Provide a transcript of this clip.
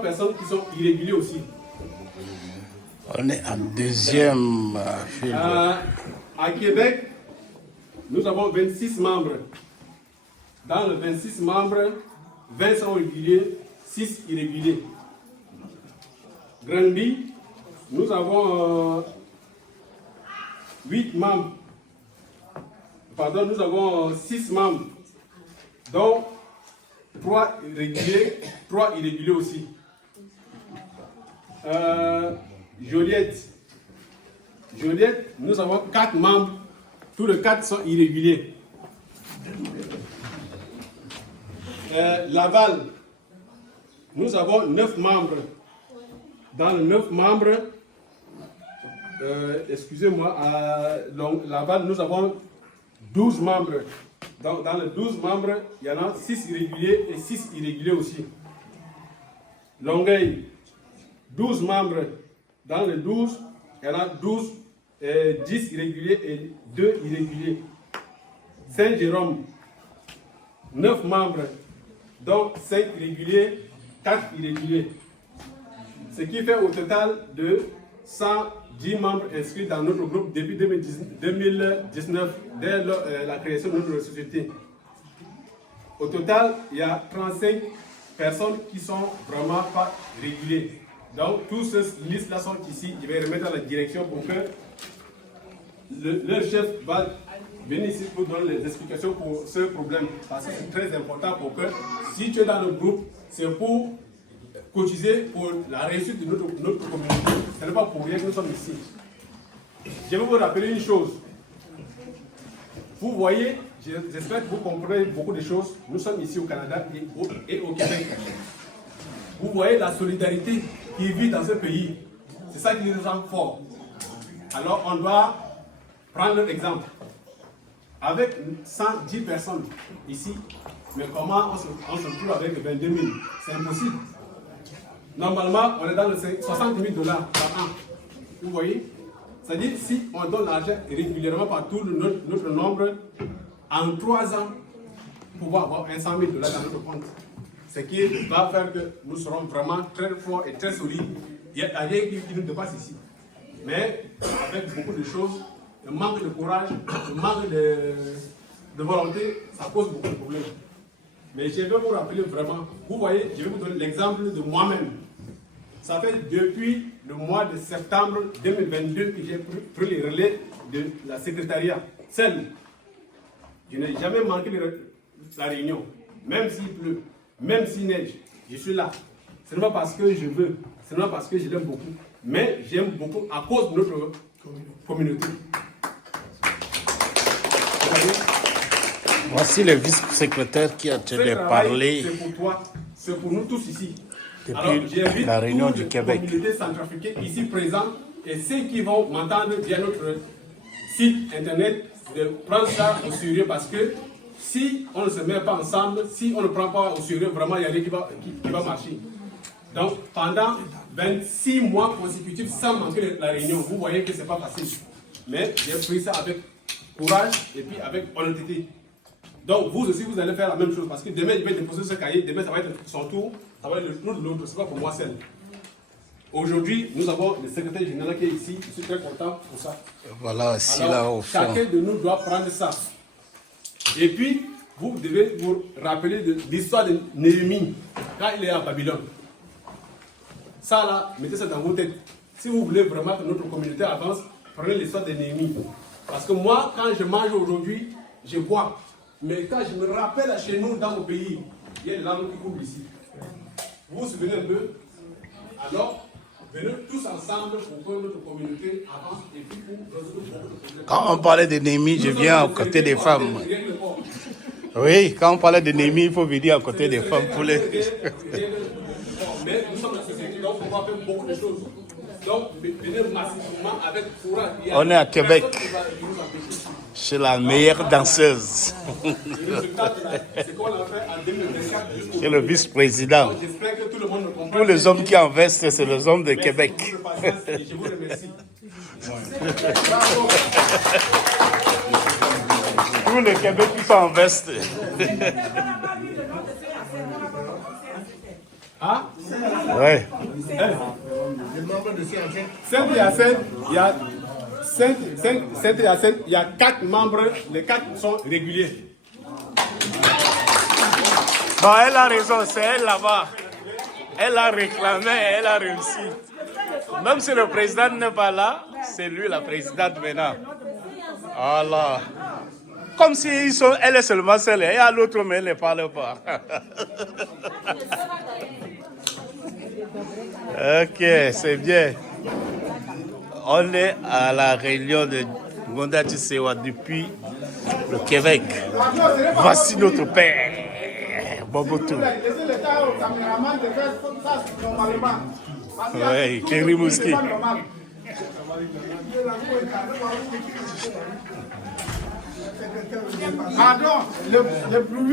personnes qui sont irréguliers aussi. On est en deuxième film. À Québec, nous avons 26 membres. Dans les 26 membres, 20 sont réguliers, 6 irréguliers. Granby, nous avons 8 membres. Pardon, nous avons 6 membres, dont 3 réguliers, 3 irréguliers aussi. Joliette, nous avons 4 membres, tous les 4 sont irréguliers. Laval, nous avons 9 membres. Dans les 9 membres, excusez-moi, à Laval, nous avons 12 membres. Dans les 12 membres, il y en a 6 irréguliers et 6 irréguliers aussi. Longueuil, 12 membres. Dans les 12, il y en a 10 irréguliers et 2 irréguliers. Saint-Jérôme, 9 membres, donc 5 irréguliers, 4 irréguliers. Ce qui fait au total de 110 membres inscrits dans notre groupe depuis 2019, dès la création de notre société. Au total, il y a 35 personnes qui sont vraiment pas réguliers. Donc, tous ces listes-là sont ici. Je vais remettre à la direction pour que le chef va venir ici pour donner les explications pour ce problème. Parce que c'est très important pour que, si tu es dans le groupe, c'est pour cotiser pour la réussite de notre communauté. Ce n'est pas pour rien que nous sommes ici. Je vais vous rappeler une chose. Vous voyez, j'espère que vous comprenez beaucoup de choses. Nous sommes ici au Canada et au Québec. Vous voyez la solidarité qui vit dans ce pays. C'est ça qui nous rend forts. Alors on doit prendre l'exemple. Avec 110 personnes ici, mais comment on se trouve avec 22 000? C'est impossible. Normalement, on est dans les 60 000 $ par an. Vous voyez? C'est-à-dire, si on donne l'argent régulièrement par tout notre nombre, en 3 ans, pouvoir avoir 100 000 $ dans notre compte. Ce qui va faire que nous serons vraiment très forts et très solides. Il y a rien qui nous dépasse ici. Mais avec beaucoup de choses, le manque de courage, le manque de volonté, ça cause beaucoup de problèmes. Mais je vais vous rappeler vraiment, vous voyez, je vais vous donner l'exemple de moi-même. Ça fait depuis le mois de septembre 2022 que j'ai pris le relais de la secrétariat. Seul. Je n'ai jamais manqué la réunion. Même s'il pleut, même s'il neige, je suis là. Ce n'est pas parce que je veux, ce n'est pas parce que je l'aime beaucoup, mais j'aime beaucoup à cause de notre communauté. Voici le vice-secrétaire qui a tenu de parler. C'est pour toi, c'est pour nous tous ici. Depuis la réunion du Québec. Les communautés centrafricaines ici présentes et ceux qui vont m'entendre via notre site internet de prendre ça au sérieux parce que si on ne se met pas ensemble, si on ne prend pas au sérieux, vraiment il y a rien qui va marcher. Donc pendant 26 mois consécutifs sans manquer la réunion, vous voyez que ce n'est pas facile. Mais j'ai pris ça avec courage et puis avec honnêteté. Donc vous aussi vous allez faire la même chose parce que demain il va déposer ce cahier, demain ça va être son tour, ça va être le tour de l'autre, ce n'est pas pour moi seul. Aujourd'hui, nous avons le secrétaire général qui est ici, je suis très content pour ça. Voilà, ici alors, là au fond. chacun de nous doit prendre ça. Et puis, vous devez vous rappeler de l'histoire de Néhémie, quand il est à Babylone. Ça là, mettez ça dans vos têtes. Si vous voulez vraiment que notre communauté avance, prenez l'histoire de Néhémie. Parce que moi, quand je mange aujourd'hui, je bois. Mais quand je me rappelle à chez nous, dans mon pays, il y a des langues qui coulent ici. Vous vous souvenez un peu? Alors, venez tous ensemble pour que notre communauté avance et puis pour résoudre beaucoup de problèmes. Quand on parlait de Néhémie, je viens à côté des femmes. Oui, quand on parlait de Néhémie, il faut venir à côté des femmes pour les... Mais nous sommes la société, donc on va faire beaucoup de choses. Donc, venez massivement avec courage. On est à Québec, chez la meilleure danseuse. C'est qu'on a fait en 2024. Chez le vice-président. J'espère que tout le monde me comprend. Tous les hommes qui en vestent, c'est les hommes de Québec. Je vous remercie. Tous les Québec qui sont en veste. Ah, Ouais. Saint-Hyacinthe, il y a Saint-Hyacinthe, il y a 4 membres, les 4 sont réguliers. Bon, elle a raison, c'est elle là-bas. Elle a réclamé, elle a réussi. Même si le président n'est pas là, c'est lui la présidente maintenant. Voilà. Comme si elle est seulement seule, et à l'autre, mais elle ne parle pas. Ok, c'est bien. On est à la réunion de Ngonda Tshisekedi depuis le Québec. Voici notre père, Boboto. Oui, Kerry Mouski. Pardon, le